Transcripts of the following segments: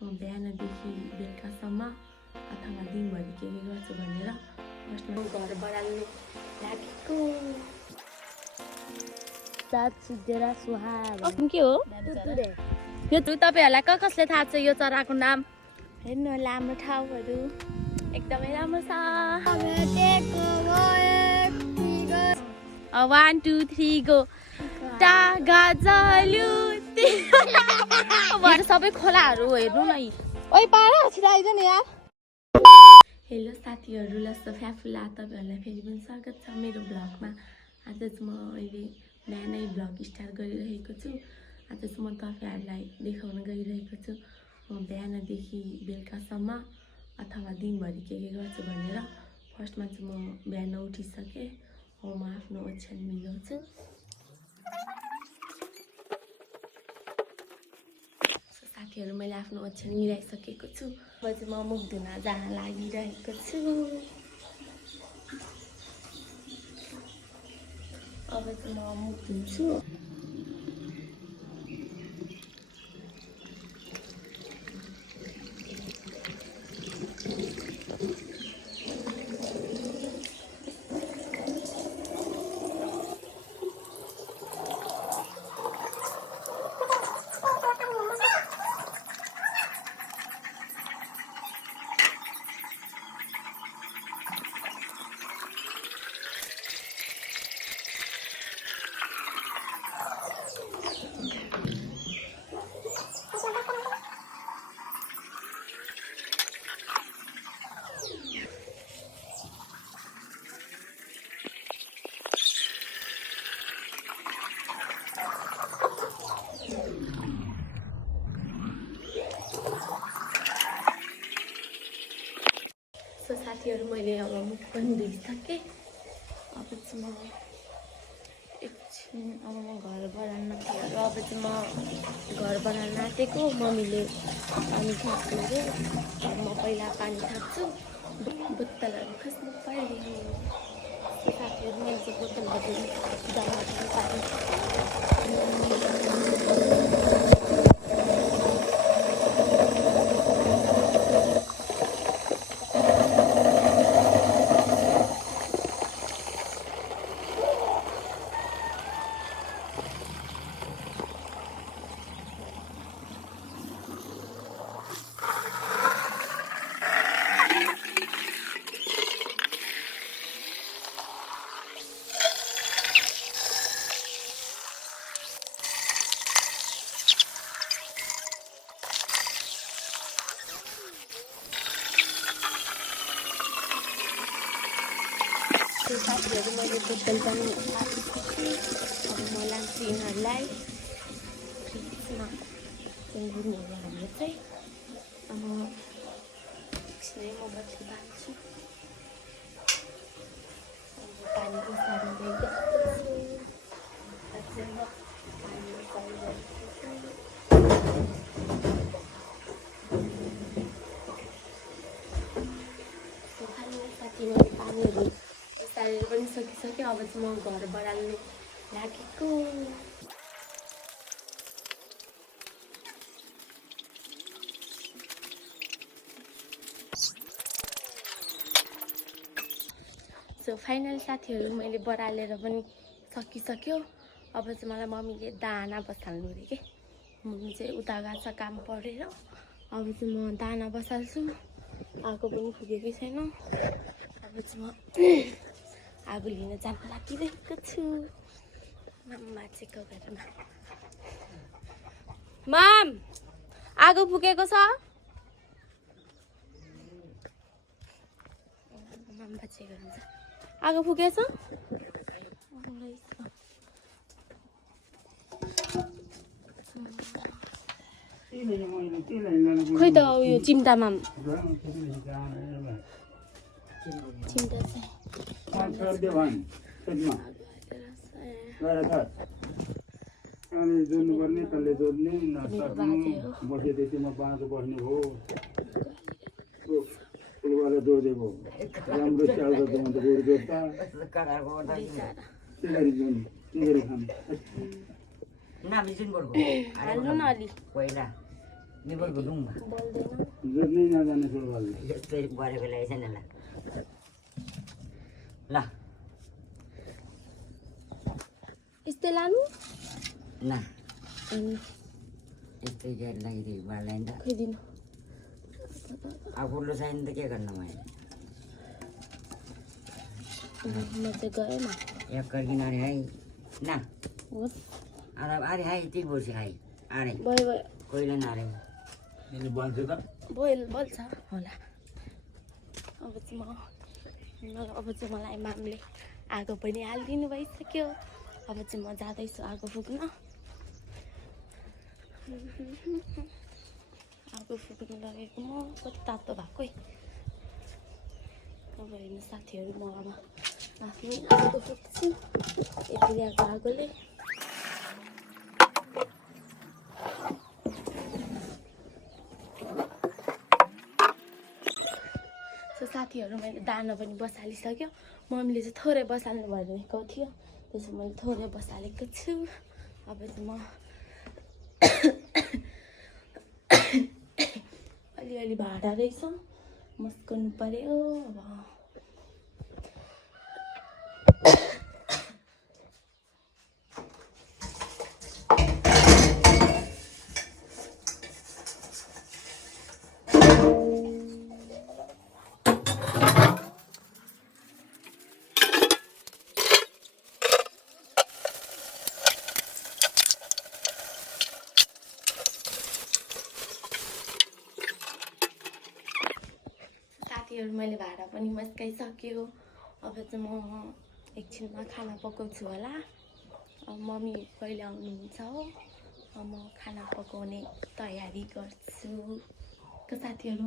बिहानदेखि बेलुकासम्म अथवा दिनभरि के गर्छु भनेर फर्स्टमा घर बढाल्नु लागेको के हो यो तपाईँहरूलाई कसले थाहा छ यो चराको नाम हेर्नु होला हाम्रो ठाउँहरू एकदमै राम्रो छ 1 2 3 गो टागाजलु सबै खोलाहरू हेर्नु न ओइ पारा छिटो आइज नि यार हेलो साथीहरू लस्स फ्याफुला तपाईँहरूलाई फेरि पनि स्वागत छ मेरो ब्लगमा आज चाहिँ म अहिले बिहानै ब्लग स्टार्ट गरिरहेको छु आज चाहिँ म तपाईँहरूलाई देखाउन गइरहेको छु म बिहानदेखि बेलुकासम्म अथवा दिनभरि के गर्छु भनेर फर्स्टमा चाहिँ म बिहान उठिसकेँ अब म आफ्नो ओछ्यान मिलाउँछु साथीहरू मैले आफ्नो ओछ्यान मिलाइसकेको छु अब चाहिँ म मुख धुन जान लागिरहेको छु अब चाहिँ म मुख धुन्छु साथीहरू मैले अब मुख पनि धुइसकेँ अब चाहिँ म एकछिन अब म घर बनाउन अब चाहिँ म घर बनाउन आँटेको मम्मीले पानी थाप्छु अरे अब म पहिला पानी थाप्छु बोतलहरू खस्नु पर्यो साथीहरू मैले चाहिँ बोतलहरू जग्गा पानी साथीहरू मैले बोतल पनि अब म लान्छु यिनीहरूलाई फ्रिजमा गुड्नेहरू हाम्रो चाहिँ अब एकछिनै म बत्ती बाल्छु पानी उसालिरहेको छु पानी उसालिरहेको साथी मैले पानीहरू उसालेर पनि सकिसक्यो अब चाहिँ म घर बढाल्नु लागेको सो फाइनल साथीहरू मैले बढालेर पनि सकिसक्यो अब चाहिँ मलाई मम्मीले दाना बसाल्नु अरे के मम्मी चाहिँ उता गएको छ काम परेर अब चाहिँ म दाना बसाल्छु आगो पनि फुकेकै छैन अब चाहिँ म आगो लिन जान लागिरहेको छु मामाचेको घरमा माम आगो फुकेको छ मामाचेको हुन्छ आगो फुकेछ खोइ त उयो चिम्टामा चिम्टा अनि जोड्नु पर्ने तल्ले जोड्ने बसे त्यतिमा बाँझो बस्ने हो फुलबाट जोडेको राम्रो च्याल त गोरु जोड्दा के गरी जोड्नु के गरी खानु हाल्नु न अलि पहिला निबल बोलौँ बोल्दैन जोड्नै नजाने फुटबल यस्तै गरेको लागेछ नि ल यस्तै लानु ल अनि यस्तै गेट लगाइदियो बाल्दैन त खोइदिनु अब उल्लो चाहिने त के गर्नु मैले म चाहिँ गएँ न एक करकिन अरे है न होस् अरे है ती बोर्सी है अरे भयो भयो कोहीले नअरे यसले बन्छ त बोल्छ होला अब चाहिँ मलाई मामले आगो पनि हालिदिनु भइसक्यो अब चाहिँ म जाँदैछु आगो फुक्न आगो फुक्न लगेको म कति तातो भएको है अब हेर्नु साथीहरू म अब आफ्नै आगो फुक्छु यति ल्याएको आगोले साथीहरू मैले दाना पनि बसालिसक्यो मम्मीले चाहिँ थोरै बसाल्नु भनेको थियो त्यसो मैले थोरै बसालेको छु अब चाहिँ म अलिअलि भाँडा रहेछ मस्काउनु पर्यो अब साथीहरू मैले भाँडा पनि मस्काइसक्यो अब चाहिँ म एकछिनमा खाना पकाउँछु होला अब मम्मी कहिले आउनुहुन्छ हो म खाना पकाउने तयारी गर्छु साथीहरू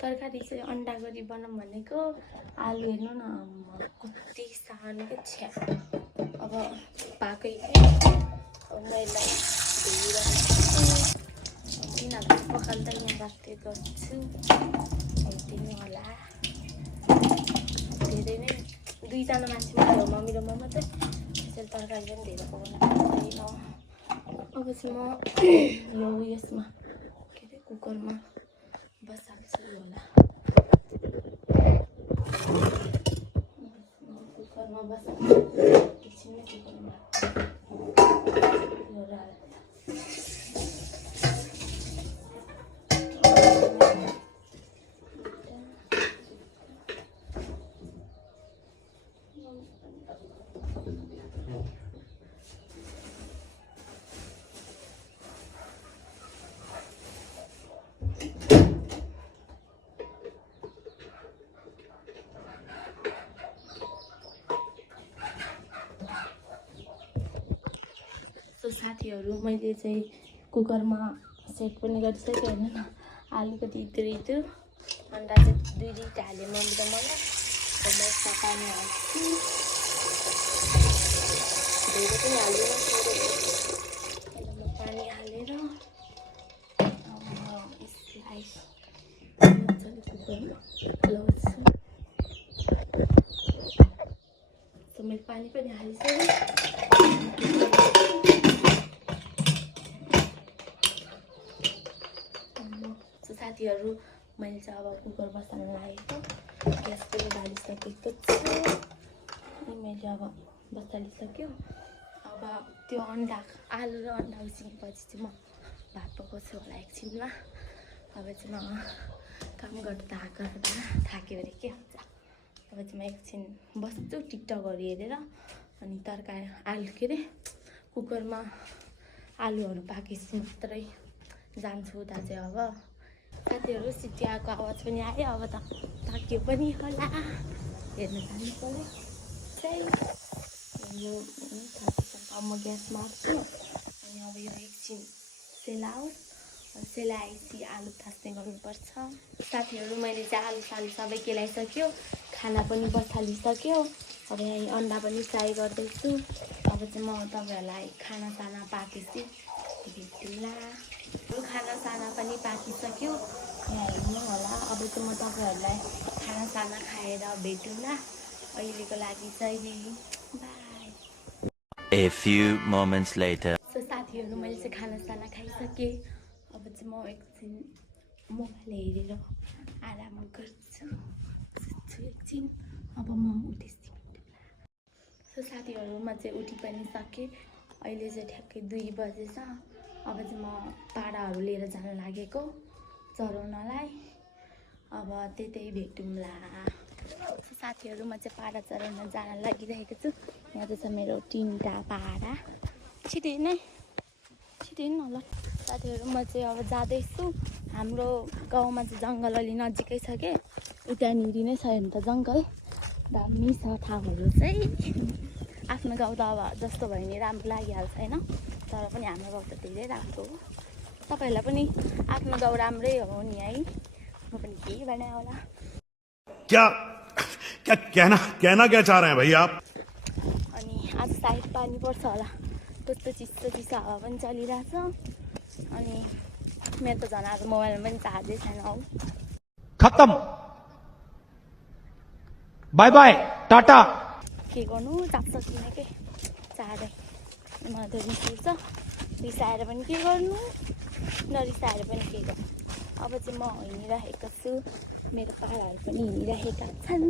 तरकारी चाहिँ अन्डा गरी बनाऊँ भनेको आलु हेर्नु न कति सानो के छ्या अब पाकै मैले किनभने पकाउँदा यहाँ राख्दै गर्छु हेरिदिनु होला धेरै नै दुईजना मान्छे मात्रै हो मम्मी र म मात्रै त्यसैले तरकारी पनि धेरै पकाउनु पर्दैन अब चाहिँ म यो यसमा के अरे कुकरमा बसाल्छु होला कुकरमा बसाल्छु एकछिनमै कुकरमा साथीहरू मैले चाहिँ कुकरमा सेट पनि गरिसकेँ होइन न आलुको इत्रु अन्डा चाहिँ दुईटा हालेँ मम्मी र मलाई यसमा पानी हाल्छु धेरै पनि हाल्दिनँ म पानी हालेर यसलाई मजाले कुकरमा लाउँछु मैले पानी पनि हालिसकेँ साथीहरू मैले चाहिँ अब कुकर बसाल्न लागेको ग्यास पनि बालिसकेको छु अनि मैले अब बसालिसक्यो अब त्यो अन्डा आलु र अन्डा उसिनेपछि चाहिँ म भात पकाउँछु होला एकछिनमा अब चाहिँ म काम गर्दा थाक्यो अरे के हुन्छ अब चाहिँ म एकछिन बस्छु टिकटकहरू हेरेर अनि तरकारी आलु के अरे कुकरमा आलुहरू पाकेपछि मात्रै जान्छु उता चाहिँ अब साथीहरू सिटी आएको आवाज पनि आयो अब त पाक्यो पनि होला हेर्न जानु पर्यो चाहिँ यो अब म ग्यास मार्छु अनि अब यो एकछिन सेलाओस् सेलाएपछि आलु तास्ने गर्नुपर्छ साथीहरू मैले चाहिँ आलु सालु सबै केलाइसक्यो खाना पनि बसालिसक्यो अब यहाँ अन्डा पनि फ्राई गर्दैछु अब चाहिँ म तपाईँहरूलाई खाना साना पाकेपछि भेट्नुला खाना साना पनि पाकिसक्यो यहाँ हेर्नु होला अब चाहिँ म तपाईँहरूलाई खाना साना खाएर भेटौँला अहिलेको लागि चाहिँ by A few moments later साथीहरू मैले चाहिँ खाना साना खाइसकेँ अब चाहिँ म एकछिन मोबाइल हेरेर आराम गर्छु एकछिन। अब म उठेछु। सो साथीहरू म चाहिँ उठि पनि सकेँ। अहिले चाहिँ ठ्याक्कै 2 बजेछ। अब चाहिँ म पाडाहरू लिएर जान लागेको चराउनलाई। अब त्यतै भेटौँला। साथीहरू म चाहिँ पाडा चराउन जान लागिरहेको छु। यहाँ चाहिँ छ मेरो 3टा पाडा। छिटो हिँड्न ल साथीहरू। म चाहिँ अब जाँदैछु। हाम्रो गाउँमा चाहिँ जङ्गल अलि नजिकै छ के, उतानिर नै छ नि त जङ्गल। दामी छ ठाउँहरू चाहिँ। आफ्नो गाउँ त अब जस्तो भयो नि राम्रो लागिहाल्छ होइन, तर पनि हाम्रो गाउँ त धेरै राम्रो हो। तपाईँहरूलाई पनि आफ्नो गाउँ राम्रै हो नि है, म पनि के भने होला। क्या कहना क्या चाह रहे हैं भैया आप? अनि आज सायद पानी पर्छ होला, त्यस्तो चिसो हावा पनि चलिरहेछ। अनि मेरो त झन् आज मोबाइलमा पनि चार्जै छैन हौ। खत्म, बाय बाय टाटा। के गर्नु, चाप्छ किन के चाँडै। मलाई त रिस उठ्छ, रिसाएर पनि के गर्नु, नरिसाएर पनि के गर्नु। अब चाहिँ म हिँडिरहेको छु, मेरो पाडाहरू पनि हिँडिरहेका छन्।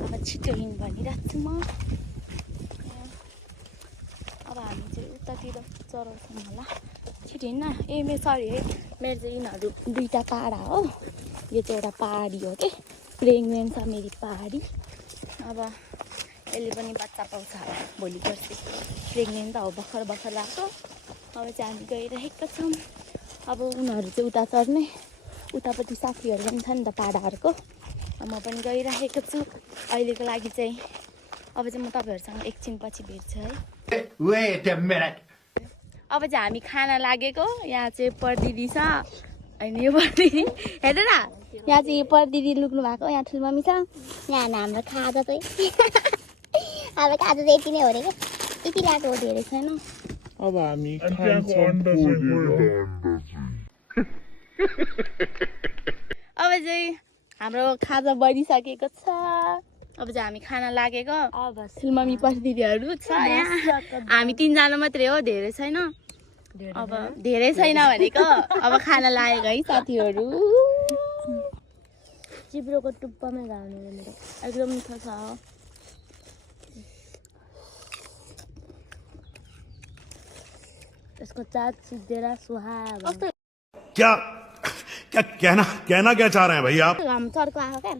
अब छिटो हिँड भनिरहेको छु म। अब हामी चाहिँ उतातिर चराउँछौँ होला, छिटो हिँड्न। सरी है, मेरो चाहिँ यिनीहरू 2टा पाडा हो। यो चाहिँ एउटा पहाडी हो कि, प्रेग्नेन्ट छ मेरी पहाडी। अब यसले पनि बच्चा पाउँछ होला भोलि पर्सि, प्रेग्नेन्ट त हो, भर्खर भएको। अब चाहिँ हामी गइरहेका छौँ। अब उनीहरू चाहिँ उता चढ्ने, उतापट्टि साथीहरू पनि छ नि त पाडाहरूको। म पनि गइरहेको छु अहिलेको लागि चाहिँ। अब चाहिँ म तपाईँहरूसँग एकछिन पछि भेट्छु है। अब चाहिँ हामी खाना लागेको। यहाँ चाहिँ परदिदी छ, होइन यो परदिदी हेर न, यहाँ चाहिँ यो परदिदी लुक्नु भएको। यहाँ ठुलो मम्मी छ। यहाँ हाम्रो खाजा चाहिँ अब खाजा चाहिँ यति नै हो अरे क्या, यति ल्याएको हो, धेरै छैन। अब हामी खान्छौँ। अब चाहिँ हाम्रो खाजा बनिसकेको छ। अब चाहिँ हामी खाना लागेको। ठुलो मम्मी परदिदीहरू छ यहाँ। हामी 3जना मात्रै हो, धेरै छैन। अब धेरै छैन भनेको, अब खाना लागेको है साथीहरू। चिब्रोको टुप्पामा जानु मेरो एकदम मिठो छ। त्यसको चाट सिद्धेर सुहाएको। क्या कहना क्या चाह रहे हैं भैया आप? हम चर्को आएको क्या।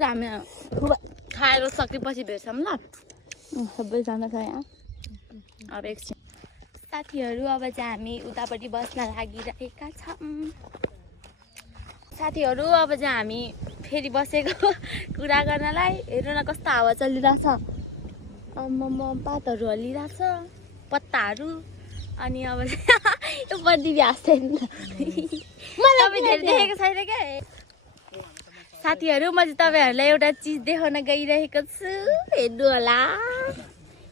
हामी खाएर सकेपछि भेट्छौँ ल, सबैजना छ यहाँ। अब एकछिन साथीहरू, अब चाहिँ हामी उतापट्टि बस्न लागिरहेका छौँ। साथीहरू अब चाहिँ हामी फेरि बसेको कुरा गर्नलाई। हेर्नु न कस्तो हावा चलिरहेछ। पातहरू हल्लिरहेछ, पत्ताहरू। अनि अब यो परदिदी हाँस्दैन, तपाईँ धेरै देखेको छैन क्या। साथीहरू म चाहिँ तपाईँहरूलाई एउटा चिज देखाउन गइरहेको छु, हेर्नु होला।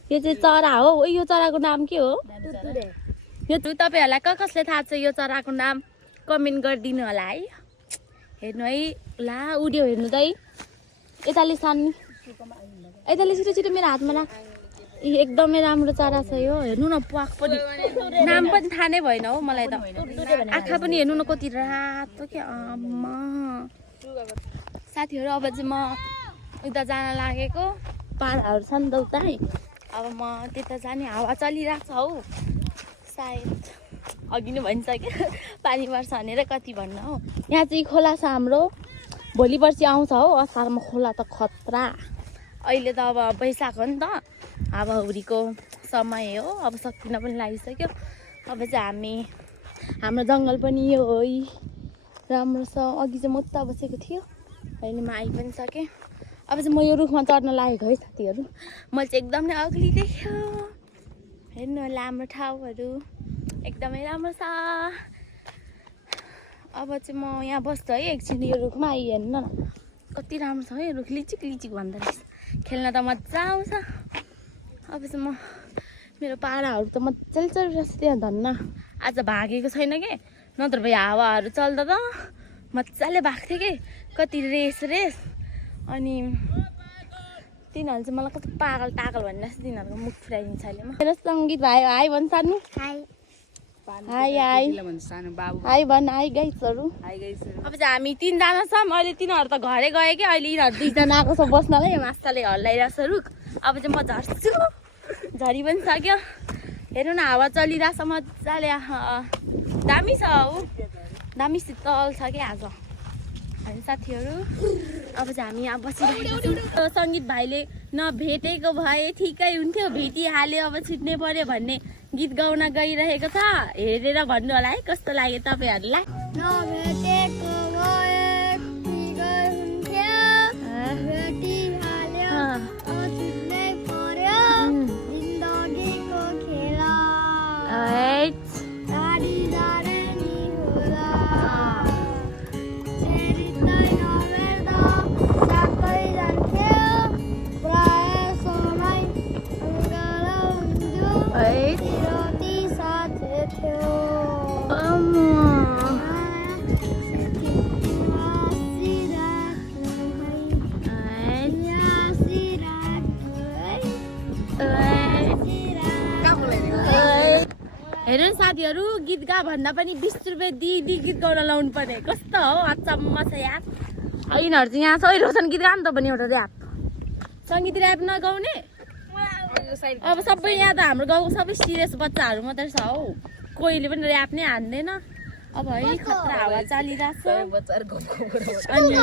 यो चाहिँ चरा हो। यो चराको नाम के हो? यो तपाईँहरूलाई कसले थाहा छ यो चराको नाम? कमेन्ट गरिदिनु होला है। हेर्नु है, ला उड्यो हेर्नु त है। यताले सान्नी, यताले छिटो मेरो हातमा राख। एकदमै राम्रो चरा छ यो। हेर्नु न, प्वाक पनि, नाम पनि थाहा नै भएन हो मलाई त। आँखा पनि हेर्नु न कति रातो क्या। आमा साथीहरू, अब चाहिँ म उता जान लागेको। पाहाडहरू छ नि त उता। अब म त्यता जाने, हावा चलिरहेको छ हौ। सायद अघि नै भनिसक्यो पानी पर्छ भनेर, कति भन्न हो। यहाँ चाहिँ खोला छ हाम्रो, भोलि पर्सि आउँछ हो असारमा। खोला त खतरा। अहिले त अब वैशाख हो नि त, हावाहुरीको समय हो। अब सकिन पनि लागिसक्यो। अब चाहिँ हाम्रो जङ्गल पनि यो हो, राम्रो छ। अघि चाहिँ म उता बसेको थियो, अहिले म आइ पनि सकेँ। अब चाहिँ म यो रुखमा चढ्न लागेको है साथीहरू। मैले चाहिँ एकदम नै अग्ली देख्यो। हेर्नु होला हाम्रो ठाउँहरू एकदमै राम्रो छ। अब चाहिँ म यहाँ बस्छु है एकछिन यो रुखमा। हेर्नु न कति राम्रो छ है रुख, लिचिक भन्दो रहेछ। खेल्न त मजा आउँछ। अब चाहिँ म मेरो पाडाहरू त मजाले चलिरहेछ त्यहाँ। धन्न आज भागेको छैन कि, नत्र भए हावाहरू चल्दा त मजाले भाग्थ्यो कि। कति रेस अनि तिनीहरू चाहिँ मलाई कस्तो पागल टागल भनेर चाहिँ तिनीहरूको मुख फुराइदिन्छ अहिले म हेर्नुहोस् सङ्गीत भाइ हाई भन् सानो हाई हाई हाई भन् हाई गाइसहरू अब चाहिँ हामी 3 जना छौँ अहिले तिनीहरू त घरै गयो कि अहिले यिनीहरू 2 जना आएको छ बस्नलाई मास्ताले हल्लाइरहेको छ रुख अब चाहिँ म झर्छु झरी पनि सक्यो हेर्नु न हावा चलिरहेछ मजाले दामी छ हौ दामी शीतल छ कि आज हामी साथीहरू अब चाहिँ हामी यहाँ बसिरहेको छौँ सङ्गीत भाइले नभेटेको भए ठिकै हुन्थ्यो भेटिहाल्यो अब छुट्नै पर्यो भन्ने गीत गाउन गइरहेको छ हेरेर भन्नु होला है कस्तो लाग्यो तपाईँहरूलाई नभेटेको भए ठिकै हुन्थ्यो भेटिहाल्यो अब छुट्नै पर्यो जिन्दगीको खेला गाडी जाने नि होला चेरितै नभेट्दा साकै जान्थ्यो प्राय समय अङ्गालो हुन्थ्यो चिरती साथै थियो हेर्नु साथीहरू गीत गा भन्दा पनि 20 रुपियाँ दिदी गीत गाउन लाउनु पर्ने कस्तो हो अचम्म छ यार यिनीहरू चाहिँ यहाँ छ रोशन गीत गा नि त पनि एउटा ऱ्याप सङ्गीत ऱ्याप नगाउने अब सबै यहाँ त हाम्रो गाउँको सबै सिरियस बच्चाहरू मात्रै छ हौ कोहीले पनि ऱ्याप नै हान्दैन अब है खतरा हावा चलिरहेको छ अनि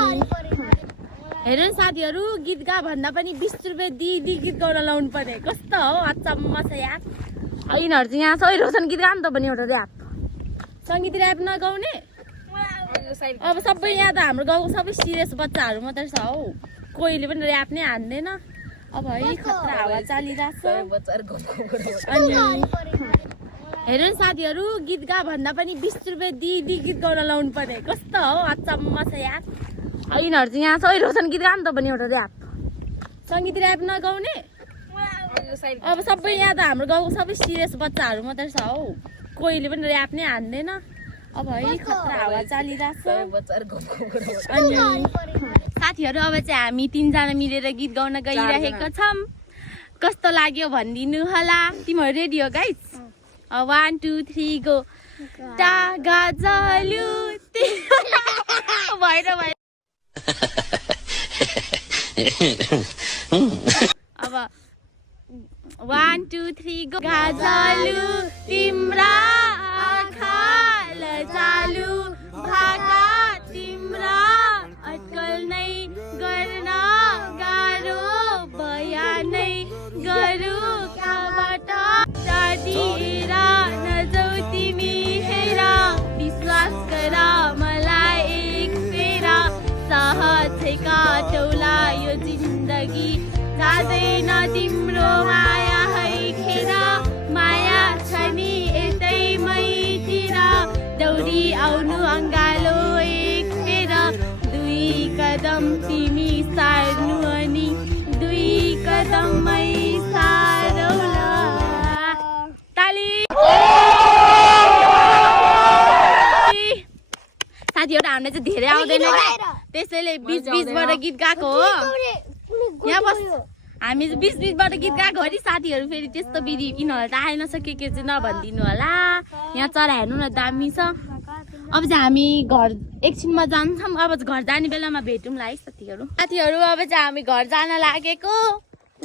हेर्नु साथीहरू गीत गा भन्दा पनि 20 रुपियाँ दिदी गीत गाउन लाउनु पर्ने कस्तो हो अचम्म छ यार यिनीहरू चाहिँ यहाँ छ रोशन गीत गा नि त पनि एउटा ऱ्याप सङ्गीत ऱ्याप नगाउने अब सबै यहाँ त हाम्रो गाउँको सबै सिरियस बच्चाहरू मात्रै छ हौ कोहीले पनि ऱ्याप नै हान्दैन अब है खतरा हावा चलिरहेको छ अनि हेर्नु साथीहरू गीत गा भन्दा पनि 20 रुपियाँ दिदी गीत गाउन लाउनु पर्ने कस्तो हो अचम्म छ यार यिनीहरू चाहिँ यहाँ छ रोशन गीत गा नि त पनि एउटा ऱ्याप सङ्गीत ऱ्याप नगाउने अब सबै यहाँ त हाम्रो गाउँको सबै सिरियस बच्चाहरू मात्रै छ हौ कोहीले पनि ऱ्याप नै हान्दैन अब है खतरा हावा चलिरहेको छ अनि साथीहरू अब चाहिँ हामी 3 जना मिलेर गीत गाउन गइरहेको छौँ कस्तो लाग्यो भनिदिनु होला तिमीहरू रेडी हो गाइस 1 2 3 गो टागा जल्यो भएर अब 1 2 3 गो गाजलु तिम्रा आँखा लजालु भाका तिम्रा अटकल नै गर्न गाह्रो बयानै गरु कहाँबाट टाढिएर नजाऊ तिमी हेर विश्वास गर मलाई एक फेरा सहज काटौला यो जिन्दगी जाँदैन तिम्रो माया है खेर माया छ नि यतैमैतिर दौडी आउनु अङ्गालो एक फेर 2 कदम तिमी सार्नु अनि 2 कदममै सारौला ताली साथीहरू हामीले चाहिँ धेरै आउँदैन त्यसैले बीचबाट गीत गाएको हो यहाँ बस हामी 20-20बाट गीत गाएको हो नि साथीहरू फेरि त्यस्तो विधि यिनीहरू त आएन छ के चाहिँ नभनिदिनु होला यहाँ चरा हेर्नु न दामी छ अब चाहिँ हामी घर एकछिनमा जान्छौँ अब घर जाने बेलामा भेटौँला है साथीहरू अब चाहिँ हामी घर जान लागेको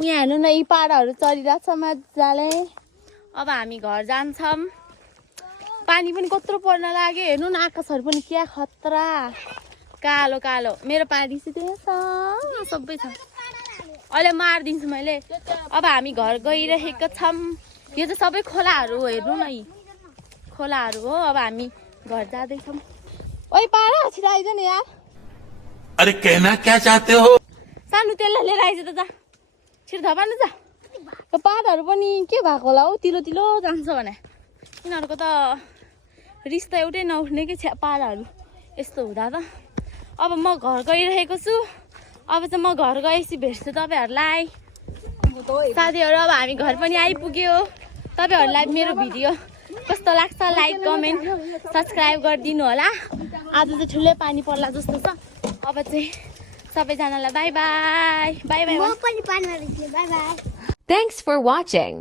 यहाँ हेर्नु न यी पाराहरू चलिरहेको छ मजाले अब हामी घर जान्छौँ पानी पनि कत्रो पर्न लाग्यो हेर्नु न आकाशहरू पनि क्या खतरा कालो कालो मेरो पानी चाहिँ त्यहाँ छ सबै छ अहिले मारिदिन्छु मैले अब हामी घर गइरहेको छौँ यो चाहिँ सबै खोलाहरू हो हेर्नु न यी खोलाहरू हो अब हामी घर जाँदैछौँ ओइ पारा छिटो आइज नि यार अरे कहना क्या चाहते हो सानो त्यसलाई लिएर आइज त जा छिटो धपाल्नु जा यो पाराहरू पनि के भएको होला हौ तिलो तिलो जान्छ भने यिनीहरूको त रिस त एउटै नउठ्ने कि पाराहरू यस्तो हुँदा त अब म घर गइरहेको छु अब चाहिँ म घर गएपछि भेट्छु तपाईँहरूलाई साथीहरू अब हामी घर पनि आइपुग्यो तपाईँहरूलाई मेरो भिडियो कस्तो लाग्छ लाइक कमेन्ट सब्सक्राइब गरिदिनु होला आज चाहिँ ठुलै पानी पर्ला जस्तो छ अब चाहिँ सबैजनालाई बाई बाई बाई बाई म पनि पानीमा भिज्ने bye bye Thanks for watching.